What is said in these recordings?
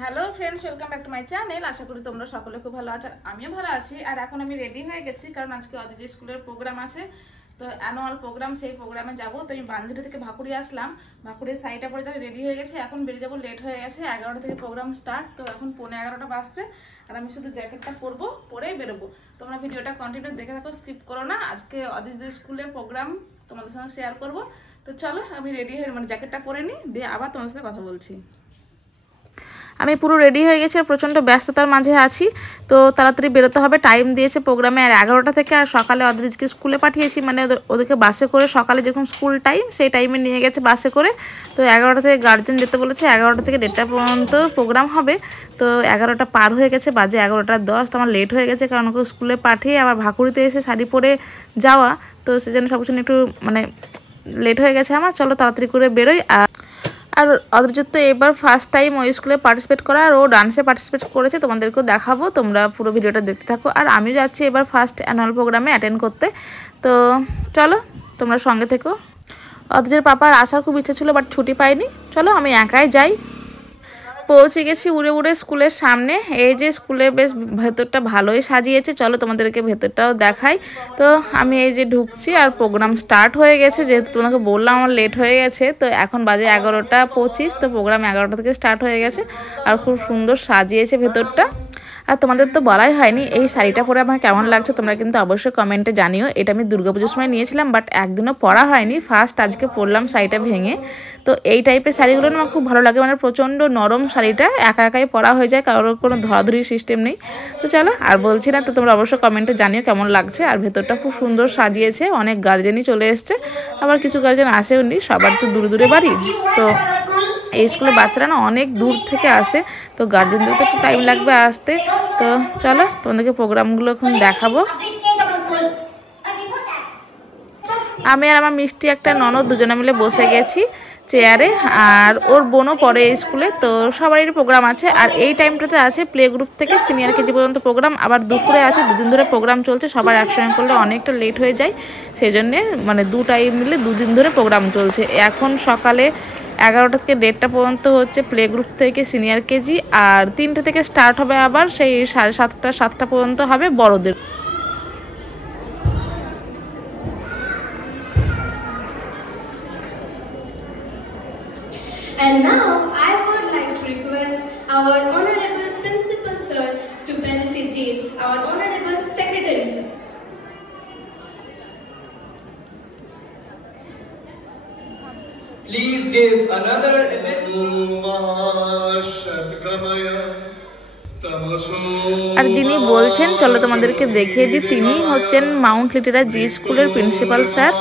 Hello friends, welcome back to my channel. আশা করি তোমরা সকলে খুব ভালো আছো। আমিও ভালো আছি। আর এখন আমি রেডি হয়ে গেছি, কারণ আজকে অদিতি স্কুলের প্রোগ্রাম আছে, তো অ্যানুয়াল প্রোগ্রাম, সেই প্রোগ্রামে যাবো। তো আমি বান্ধুরি থেকে ভাকুড়ি আসলাম, ভাকুড়ির সাইডটা পরে যাই, রেডি হয়ে গেছি। এখন বেরিয়ে যাবো, লেট হয়ে গেছে। 11টা থেকে প্রোগ্রাম স্টার্ট, তো এখন 11:15 বাজছে। আর আমি শুধু জ্যাকেটটা পরবো, পরেই বেরোবো। তোমরা ভিডিওটা কন্টিনিউ দেখে থাকো, স্কিপ করো না। আজকে অদিতি স্কুলের প্রোগ্রাম তোমাদের সঙ্গে শেয়ার করবো। তো চলো আমি রেডি হয়ে জ্যাকেটটা পরে নিই, দিয়ে আবার তোমাদের সাথে কথা বলছি। আমি পুরো রেডি হয়ে গেছি আর প্রচণ্ড ব্যস্ততার মাঝে আছি, তো তাড়াতাড়ি বেরোতে হবে। টাইম দিয়েছে প্রোগ্রামে আর 11টা থেকে। আর সকালে অদিতিকে স্কুলে পাঠিয়েছি, ওদেরকে বাসে করে, সকালে যখন স্কুল টাইম সেই টাইমে নিয়ে গেছে বাসে করে। তো 11টা থেকে গার্জেন যেতে বলেছে, 11টা থেকে 1:30 পর্যন্ত প্রোগ্রাম হবে। তো 11টা পার হয়ে গেছে, বাজে 11:10। তো আমার লেট হয়ে গেছে, কারণ ওকে স্কুলে পাঠিয়ে আবার ভাকুড়িতে এসে শাড়ি পরে যাওয়া, তো সেজন্য সব কিছু একটু লেট হয়ে গেছে আমার। চলো তাড়াতাড়ি করে বেরোই। আর অদ্রিত তো এবার ফার্স্ট টাইম ওই স্কুলে পার্টিসিপেট করা, আর ও ডান্সে পার্টিসিপেট করেছে, তোমাদেরকেও দেখাবো। তোমরা পুরো ভিডিওটা দেখতে থাকো। আর আমিও যাচ্ছি এবার ফার্স্ট অ্যানুয়াল প্রোগ্রামে অ্যাটেন্ড করতে। তো চলো তোমরা সঙ্গে থেকো। অদ্রিতের পাপার আসার খুব ইচ্ছে ছিল, বাট ছুটি পাইনি। চলো আমি একাই যাই। পৌঁছে গেছি উড়ে উড়ে স্কুলের সামনে। এই যে স্কুলে বেশ ভেতরটা ভালোই সাজিয়েছে, চলো তোমাদেরকে ভেতরটাও দেখাই। তো আমি এই যে ঢুকছি, আর প্রোগ্রাম স্টার্ট হয়ে গেছে। যেহেতু তোমাকে বললাম আমার লেট হয়ে গেছে, তো এখন বাজে 11:25। তো প্রোগ্রাম 11টা থেকে স্টার্ট হয়ে গেছে, আর খুব সুন্দর সাজিয়েছে ভেতরটা। আর তোমাদের তো বলাই হয়নি, এই শাড়িটা পরে আমার কেমন লাগছে তোমরা কিন্তু অবশ্যই কমেন্টে জানিও। এটা আমি দুর্গাপুজোর সময় নিয়েছিলাম, বাট একদিনও পরা হয়নি, ফার্স্ট আজকে পরলাম শাড়িটা ভেঙে। তো এই টাইপের শাড়িগুলো আমার খুব ভালো লাগে, প্রচণ্ড নরম শাড়িটা, একা একাই পরা হয়ে যায়, কারোর কোনো ধরাধরি সিস্টেম নেই। তো চলো আর বলছি না, তো তোমরা অবশ্যই কমেন্টে জানিও কেমন লাগছে। আর ভেতরটা খুব সুন্দর সাজিয়েছে, অনেক গার্জেনই চলে এসছে, আবার কিছু গার্জেন আসেও নি, সবার তো দূরে দূরে বাড়ি। তো এই স্কুলে বাচ্চারা না অনেক দূর থেকে আসে, তো গার্জেনদের তো একটু টাইম লাগবে আসতে। তো চলো তোমাদেরকে প্রোগ্রামগুলো এখন দেখাবো। আমি আর আমার মিষ্টি একটা ননদ দুজনে মিলে বসে গেছি চেয়ারে, আর ওর বোনও পড়ে এই স্কুলে। তো সবারই প্রোগ্রাম আছে, আর এই টাইমটাতে আছে প্লে গ্রুপ থেকে সিনিয়র কেজি পর্যন্ত প্রোগ্রাম, আবার দুপুরে আছে। দুদিন ধরে প্রোগ্রাম চলছে, সবার একসঙ্গে করলে অনেকটা লেট হয়ে যায়, সেই জন্যে দু টাইম মিলে দুদিন ধরে প্রোগ্রাম চলছে। এখন সকালে 11টা থেকে 1:30 পর্যন্ত হচ্ছে প্লে গ্রুপ থেকে সিনিয়র কেজি, আর 3টে থেকে স্টার্ট হবে, আবার সেই 7:30 7টা পর্যন্ত হবে বড়দের। And now I would like to request our Honorable Principal Sir to felicitate our Honorable Secretary Sir. Please give another immense আর যিনি বলছেন চলো তোমাদেরকে দেখিয়ে দিই, তিনি হচ্ছেন মাউন্ট লিটেরা জি স্কুলের প্রিন্সিপাল স্যার।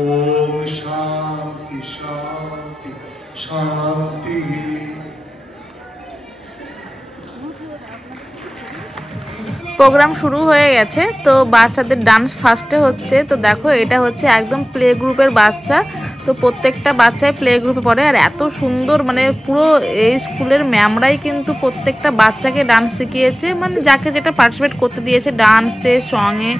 ओम शांति शांति शांति। প্রোগ্রাম শুরু হয়ে গেছে, তো বাচ্চাদের ডান্স ফার্স্টে হচ্ছে। তো দেখো এটা হচ্ছে একদম প্লে গ্রুপের বাচ্চা, তো প্রত্যেকটা বাচ্চাই প্লে গ্রুপে পড়ে। আর এত সুন্দর পুরো এই স্কুলের ম্যামরাই কিন্তু প্রত্যেকটা বাচ্চাকে ডান্স শিখিয়েছে, যাকে যেটা পার্টিসিপেট করতে দিয়েছে, ডান্সে, সঙে,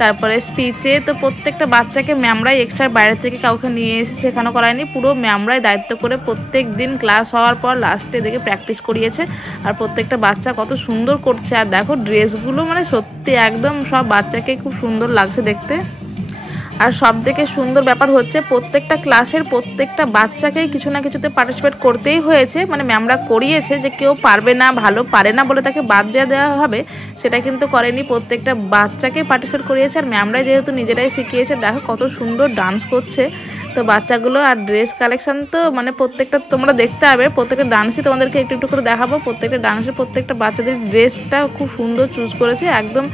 তারপরে স্পিচে। তো প্রত্যেকটা বাচ্চাকে ম্যামরাই এক্সট্রা বাইরে থেকে কাউকে নিয়ে এসে শেখানো করায়নি, পুরো ম্যামরাই দায়িত্ব করে প্রত্যেক দিন ক্লাস হওয়ার পর লাস্টে দেখে প্র্যাকটিস করিয়েছে। আর প্রত্যেকটা বাচ্চা কত সুন্দর করছে, আর দেখো ড্রেসগুলো সত্যি একদম সব বাচ্চাকে খুব সুন্দর লাগছে দেখতে। আর সব থেকে সুন্দর ব্যাপার হচ্ছে প্রত্যেকটা ক্লাসের প্রত্যেকটা বাচ্চাকেই কিছু না কিছুতে পার্টিসিপেট করতেই হয়েছে, ম্যামরা করিয়েছে যে কেউ পারবে না, ভালো পারে না বলে তাকে বাদ দেওয়া হবে, সেটা কিন্তু করেনি। প্রত্যেকটা বাচ্চাকে পার্টিসিপেট করিয়েছে, আর ম্যামরাই যেহেতু নিজেরাই শিখিয়েছে, দেখো কত সুন্দর ডান্স করছে তো বাচ্চাগুলো। আর ড্রেস কালেকশন তো প্রত্যেকটা তোমরা দেখতে হবে, প্রত্যেকটা ডান্সই তোমাদেরকে একটু একটু করে দেখাবো। প্রত্যেকটা ডান্সে প্রত্যেকটা বাচ্চাদের ড্রেসটা খুব সুন্দর চুজ করেছে, একদম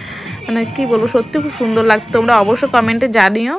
কি বলবো, সত্যি খুব সুন্দর লাগছে। তোমরা অবশ্যই কমেন্টে জানিও।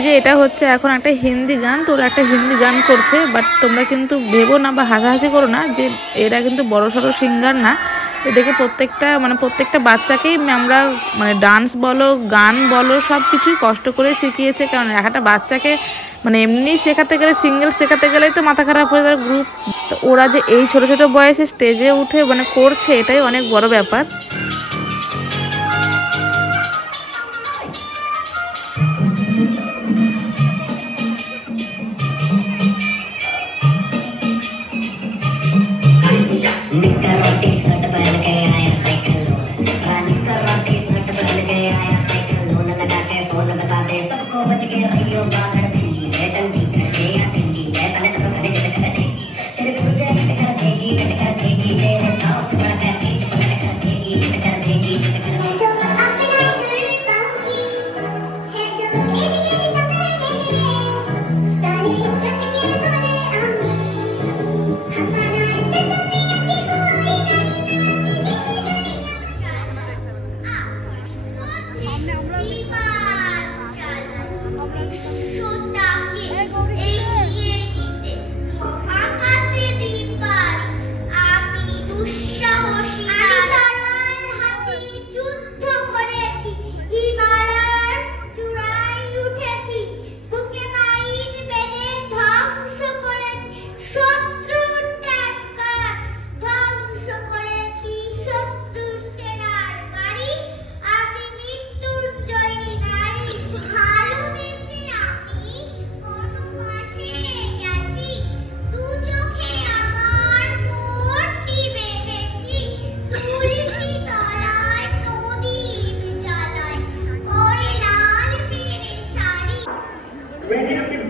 এই যে এটা হচ্ছে এখন একটা হিন্দি গান, তো ওরা একটা হিন্দি গান করছে, বাট তোমরা কিন্তু ভেবো না বা হাসাহাসি করো না যে এরা কিন্তু বড় সড়ো সিঙ্গার না। এদেরকে প্রত্যেকটা বাচ্চাকেই আমরা ডান্স বলো গান বলো সব কিছুই কষ্ট করে শিখিয়েছে, কারণ একটা বাচ্চাকে এমনি শেখাতে গেলে সিঙ্গেল শেখাতে গেলেই তো মাথা খারাপ হয়ে যাওয়ার গ্রুপ, তো ওরা যে এই ছোট ছোট বয়সে স্টেজে উঠে করছে এটাই অনেক বড় ব্যাপার।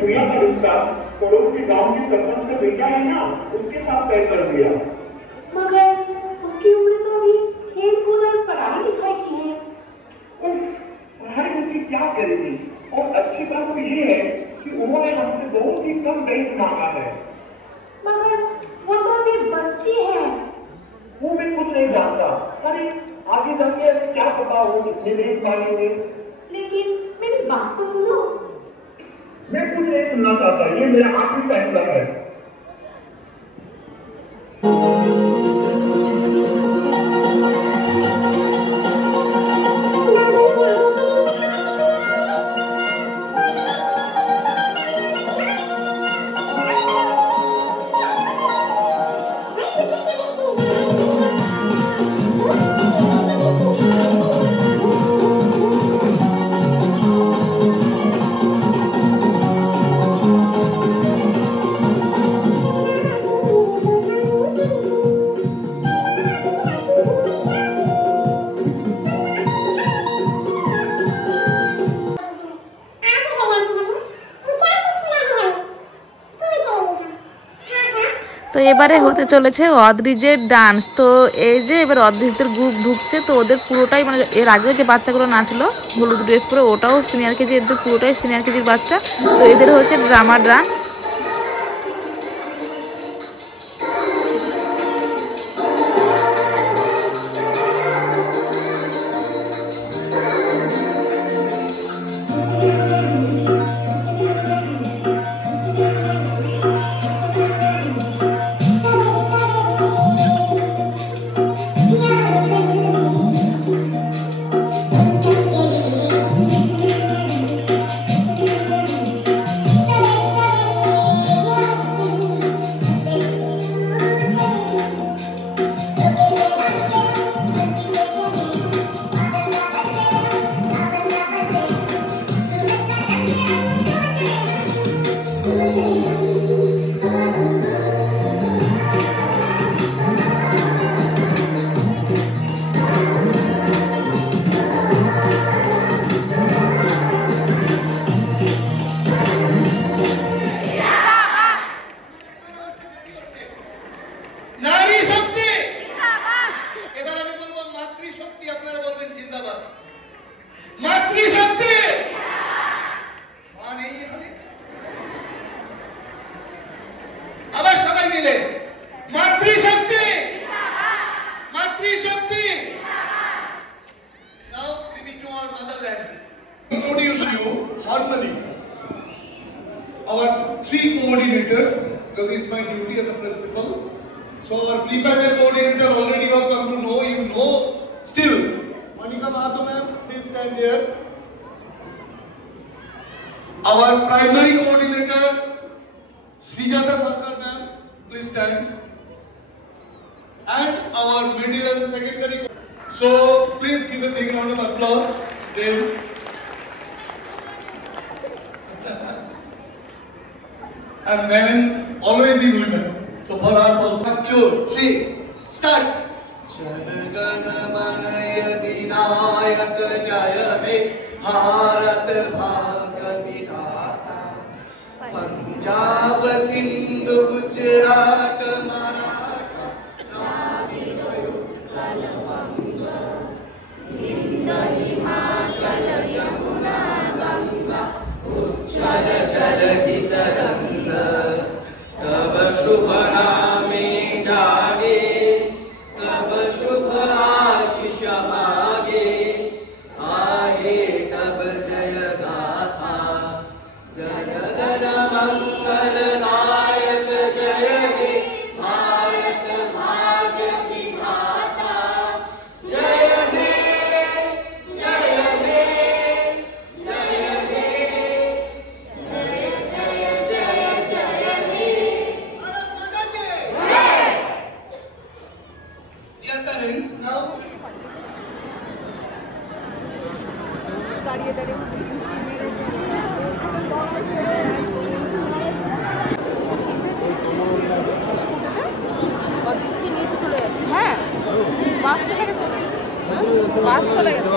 भैया का रिश्ता पड़ोस के गांव के सरपंच का बेटा है ना, उसके साथ तय कर दिया। मगर उसकी उम्र तो अभी खेल कूद और पढ़ाई लिखाई की है। उफ, पढ़ाई करके क्या करेगी? और अच्छी बात तो ये है कि उन्होंने हमसे बहुत ही कम दहेज मांगा है। मगर वो तो अभी बच्ची है। वो मैं कुछ नहीं जानता। अरे आगे जाके हमें क्या पता वो कितने दहेज मांगेंगे। लेकिन मेरी बात तो सुनो। मैं कुछ नहीं सुनना चाहता, ये मेरा आखिरी फैसला है। তো এবারে হতে চলেছে অদ্রিজের ডান্স। তো এই যে এবার অদ্রিজদের গ্রুপ ঢুকছে, তো ওদের পুরোটাই এর আগেও যে বাচ্চাগুলো নাচলো হলুদ ড্রেস পরে ওটাও সিনিয়র কেজি, এদের পুরোটাই সিনিয়র কেজির বাচ্চা। তো এদের হচ্ছে drama dance. Introduce you formally 3 coordinators, because it's my duty as a principal. So our pre-primary coordinator already have come to know, you know still. Monica Mahato ma'am, please stand here. Our primary coordinator, Srijata Sarkar ma'am, please stand. And our middle and secondary. So please give a big round of applause. Them. And men always the women. So for us also. 2, 3, start. Janagana Manaya Dinayak Jaya He Bharat Bhaga Vidhata Punjab Sindhu Gujarat Maratha Draviɗ Utkal Vanga Vinda Himachal Jamuna Ganga Uchchal Jal Taranga Tava Shubha Name Jage तब शुभ आशीष मागे आहे तब जय गाथा जय गण मंगल गायक जय हे भारत भाग्य विधाता जय हे जय हे जय हे जय जय जय जय हे भारत माता की जय। Dear parents, now হ্যাঁ বাস চলে গেছে বাস চলে গেছে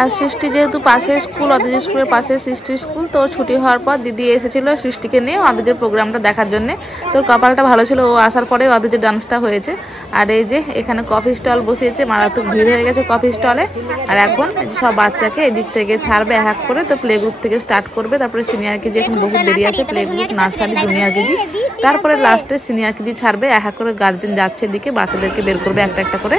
আর সৃষ্টি যেহেতু পাশে স্কুল, অদিতি স্কুলের পাশে সৃষ্টির স্কুল, তো ছুটি হওয়ার পর দিদি এসেছিল সৃষ্টিকে নিয়ে অদিতির প্রোগ্রামটা দেখার জন্য। তোর কপালটা ভালো ছিল, ও আসার পরে অদিতির ডান্সটা হয়েছে। আর এই যে এখানে কফি স্টল বসিয়েছে, মারাত্মক ভিড় হয়ে গেছে কফি স্টলে। আর এখন সব বাচ্চাকে এদিক থেকে ছাড়বে এক এক করে, তো প্লে গ্রুপ থেকে স্টার্ট করবে, তারপরে সিনিয়র কেজি এখন বহুত দেরি আছে, play group, nursery, junior KG, তারপরে লাস্টে সিনিয়র কেজি ছাড়বে। এক এক করে গার্জেন যাচ্ছে এদিকে, বাচ্চাদেরকে বের করবে একটা একটা করে।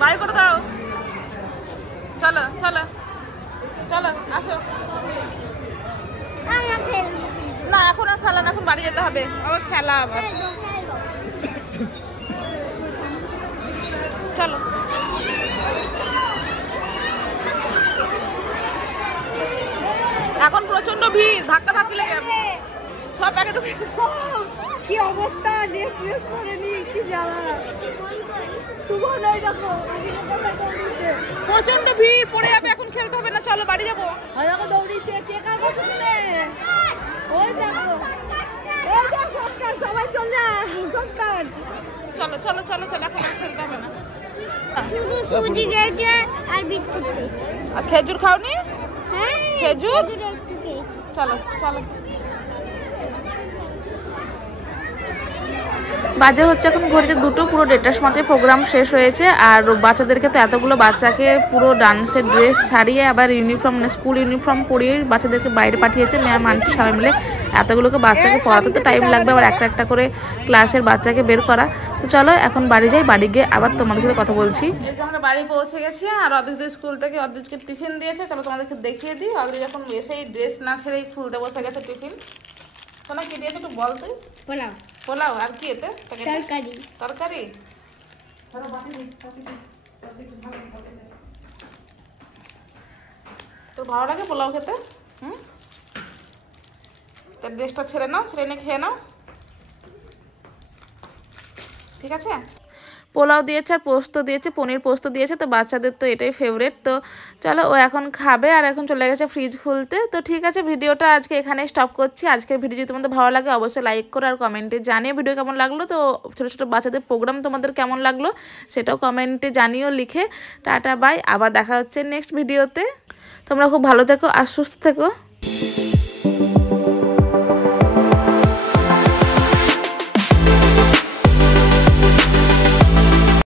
বাই করে দাও, চলো চলো চলো আসো। না এখন আর খেলা না, এখন বাড়ি যেতে হবে, আবার খেলা আবার। চলো এখন প্রচন্ড ভিড়, ধাক্কা ধাক্কি লেগে যাবে, সব প্যাকেট কি অবস্থা, ড্রেস মেস পরেনি, কি জ্বালা। শুভ নয় দেখো, প্রচন্ড ভিড়, পড়ে যাবে, এখন খেলতে হবে না, চলো বাড়ি যাবো। দেখো দৌড়িছে, কে কার কথা শুনে, ওই দেখো, এই দেখ শর্টকাট, সবাই চল যা শর্টকাট। চলো চলো চলো চলো, এখন আর খেলতে হবে না। শুধু সুজি খেয়েছে আর বিস্কুট খেয়েছে। আর খেজুর খাওনি? হ্যাঁ খেজুর একটু খেয়েছি। চলো চলো। বাজে হচ্ছে এখন ঘড়িতে 2টো, পুরো 1:30টার সময় প্রোগ্রাম শেষ হয়েছে। আর বাচ্চাদেরকে তো এতগুলো বাচ্চাকে পুরো ডান্সের ড্রেস ছাড়িয়ে আবার ইউনিফর্ম, মানে স্কুল ইউনিফর্ম পরিয়ে বাচ্চাদেরকে বাইরে পাঠিয়েছে ম্যাম আন্টি সবাই মিলে। এতগুলোকে বাচ্চাকে পড়াতে তো টাইম লাগবে, আবার একটা একটা করে ক্লাসের বাচ্চাকে বের করা। তো চলো এখন বাড়ি যাই, বাড়ি গিয়ে আবার তোমাদের সাথে কথা বলছি। এই যে আমরা বাড়ি পৌঁছে গেছি, আর অদিতির স্কুল থেকে অদিতিকে টিফিন দিয়েছে, চলো তোমাদেরকে দেখিয়ে দিই। অদিতি যখন এসেই ড্রেস না ছেড়েই খুলতে বসে গেছে টিফিন। শোনা কি দিয়েছে একটু বল তুই। পোলাও, পোলাও আর কি এতে? তরকারি। তরকারি। তোর ভালো লাগে পোলাও খেতে? হুম, তোর ড্রেসটা ছেড়ে নাও, ছেড়ে নিয়ে খেয়ে নাও, ঠিক আছে? পোলাও দিয়েছে আর পোস্ত দিয়েছে, পনির পোস্ত দিয়েছে, তো বাচ্চাদের তো এটাই ফেভারিট। তো চলো ও এখন খাবে, আর এখন চলে গেছে ফ্রিজ খুলতে। তো ঠিক আছে, ভিডিওটা আজকে এখানেই স্টপ করছি। আজকের ভিডিও যদি তোমাদের ভালো লাগে অবশ্যই লাইক করো আর কমেন্টে জানিয়ে ভিডিও কেমন লাগলো। তো ছোটো ছোটো বাচ্চাদের প্রোগ্রাম তোমাদের কেমন লাগলো সেটাও কমেন্টে জানিও লিখে। টাটা বাই, আবার দেখা হচ্ছে নেক্সট ভিডিওতে। তোমরা খুব ভালো থেকো আর সুস্থ থেকো।